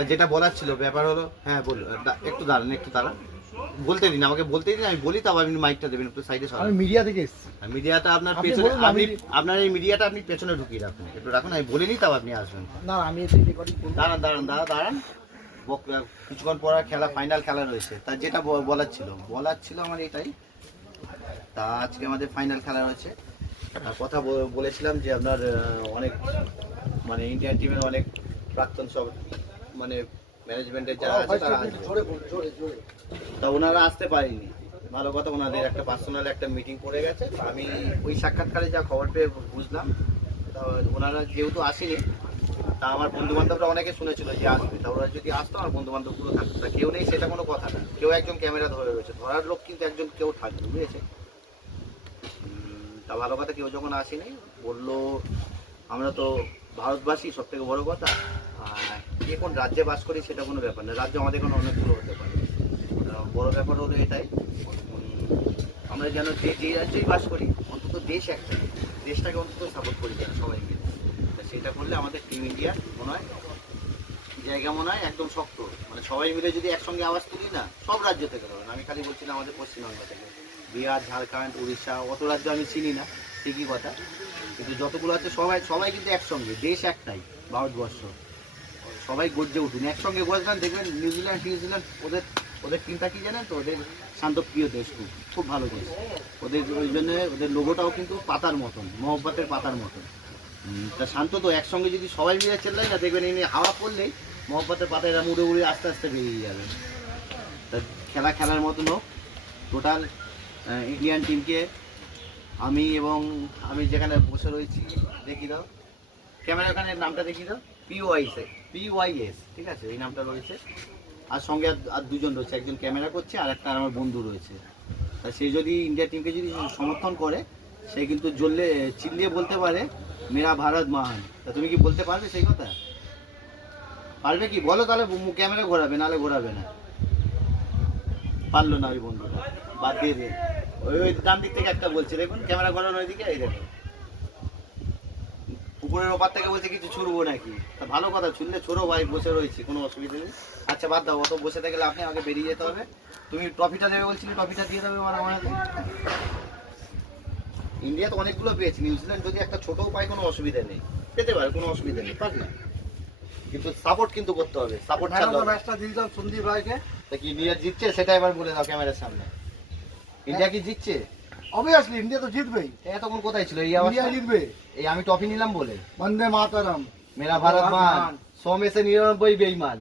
তা যেটা বলার ছিল ব্যাপার হলো, হ্যাঁ বল, একটু দাঁড়ান বলতে দিন, আমাকে বলতে দিন, আমি বলি, তারপর আপনি মাইকটা দেবেন একটু সাইডে সরান। আমি মিডিয়া থেকে এসেছি। মিডিয়াটা আপনার আপনি পেছনে, বলুন, আপনি আপনার এই মিডিয়াটা আপনি পেছনে ঢুকিয়ে রাখুন, একটু রাখুন, আমি বলিনি তাও আপনি আসবেন। না আমি এসে রেকর্ডিং করব। দাঁড়ান কিছুক্ষণ পর খেলা, ফাইনাল খেলা রয়েছে, তা যেটা বলার ছিল আমার এটাই। তা আজকে আমাদের ফাইনাল খেলা রয়েছে, আর কথা বলেছিলাম যে আপনার অনেক মানে ইন্ডিয়ান টিমের অনেক প্রাক্তন সব মানে ম্যানেজমেন্টের যারা আছে তারা আসবে। তা ওনারা আসতে পারেনি, ভালো কথা, ওনাদের একটা পার্সোনাল একটা মিটিং পড়ে গেছে। আমি ওই সাক্ষাৎকারে যা খবর পেয়ে বুঝলাম, তা ওনারা যেহেতু আসেনি, তা আমার বন্ধু বান্ধবরা অনেকে শুনেছিল যে আসবে, তা ওরা যদি আসতো আমার বন্ধু বান্ধবগুলো থাকতো, তা কেউ নেই সেটা কোনো কথা না, কেউ একজন ক্যামেরা ধরে রয়েছে, ধরার লোক কিন্তু একজন কেউ থাকবে, বুঝেছে। তা ভালো কথা, কেউ যখন আসেনি বললো আমরা তো ভারতবাসী, সব থেকে বড় কথা, আর যে কোন রাজ্যে বাস করি সেটা কোনো ব্যাপার না, রাজ্য আমাদের কোনো অনেকগুলো হতে পারে, বড় ব্যাপার হলো এটাই আমরা যেন যে রাজ্যেই বাস করি অন্তত দেশ একটা, দেশটাকে অন্তত সাপোর্ট করি যেন সবাই মিলে। সেটা করলে আমাদের টিম ইন্ডিয়ার মনে হয় জায়গা মনে হয় একদম শক্ত, মানে সবাই মিলে যদি একসঙ্গে আওয়াজ তুলি না, সব রাজ্য থেকে ধরেন, আমি খালি বলছি না আমাদের পশ্চিমবঙ্গ থেকে, বিহার, ঝাড়খণ্ড, উড়িষ্যা, অত রাজ্য আমি চিনি না, ঠিকই কথা, কিন্তু যতগুলো আছে সবাই কিন্তু একসঙ্গে, দেশ একটাই ভারতবর্ষ, সবাই গর্জে উঠুন, একসঙ্গে গর্জবেন, দেখবেন নিউজিল্যান্ড ওদের টিমটা কি জানেন তো, ওদের শান্তপ্রিয় দেশ, খুব ভালো দেশ ওদের, ওই জন্য ওদের লোগোটাও কিন্তু পাতার মতন, মহব্বতের পাতার মতন। তা শান্ত তো, একসঙ্গে যদি সবাই মিলে চেল্লাই না, দেখবেন এমনি হাওয়া পড়লেই মহব্বতের পাতা এরা উড়ে আস্তে আস্তে বেরিয়ে যাবে। তা খেলার মতন হোক, টোটাল ইন্ডিয়ান টিমকে আমি আমি যেখানে বসে রয়েছি, দেখি দাও ক্যামেরা, ওখানে নামটা দেখি দাও, PYS, ঠিক আছে, এই নামটা রয়েছে, আর সঙ্গে আর দুজন রয়েছে, একজন ক্যামেরা করছে আর একটা আমার বন্ধু রয়েছে। তা সে যদি ইন্ডিয়া টিমকে যদি সমর্থন করে, সে কিন্তু চিল্লিয়ে বলতে পারে মেরা ভারত মহান। তা তুমি কি বলতে পারবে সেই কথা? পারবে কি বলো, তাহলে ক্যামেরা ঘোরাবে, নাহলে ঘোরাবে না। পারলো না ওই বন্ধুটা, বাদ দিয়ে দিন। ওই ডান দিক থেকে একটা বলছে, দেখুন ক্যামেরা ঘোরানো ওইদিকে, এই দেখুন পুকুরের ওপার থেকে বলছে কিছু ছুড়বো নাকি। তা ভালো কথা, ছুড়লে ছোড়ো ভাই, বসে রয়েছি, কোনো অসুবিধা নেই। আচ্ছা বাদ দাও, অত বসে থাকলে আপনি, আমাকে বেরিয়ে যেতে হবে। তুমি ট্রফিটা দেবে বলছিলে, ট্রফিটা দিয়ে দেবে আমার হাতে। ইন্ডিয়া তো অনেকগুলো পেয়েছে, নিউজিল্যান্ড যদি একটা ছোটও পায় কোনো অসুবিধা নেই, পেতে পারে, কোনো অসুবিধা নেই, পাক না, কিন্তু সাপোর্ট কিন্তু করতে হবে, সাপোর্ট ছাড়া। ম্যাচটা দিয়ে দাও সন্দীপ ভাইকে। তা কি ইন্ডিয়া জিতছে সেটা এবার বলে দাও ক্যামেরার সামনে, ইন্ডিয়া কি জিতছে? অবভিয়াসলি ইন্ডিয়া তো জিতবেই। এতক্ষণ কোথায় ছিল এই আওয়াজ? ইন্ডিয়া জিতবে। এই আমি ট্রফি নিলাম বলে, বন্দে মাতরম, মেরা ভারত মান, 100 में से 99 বেঈমান।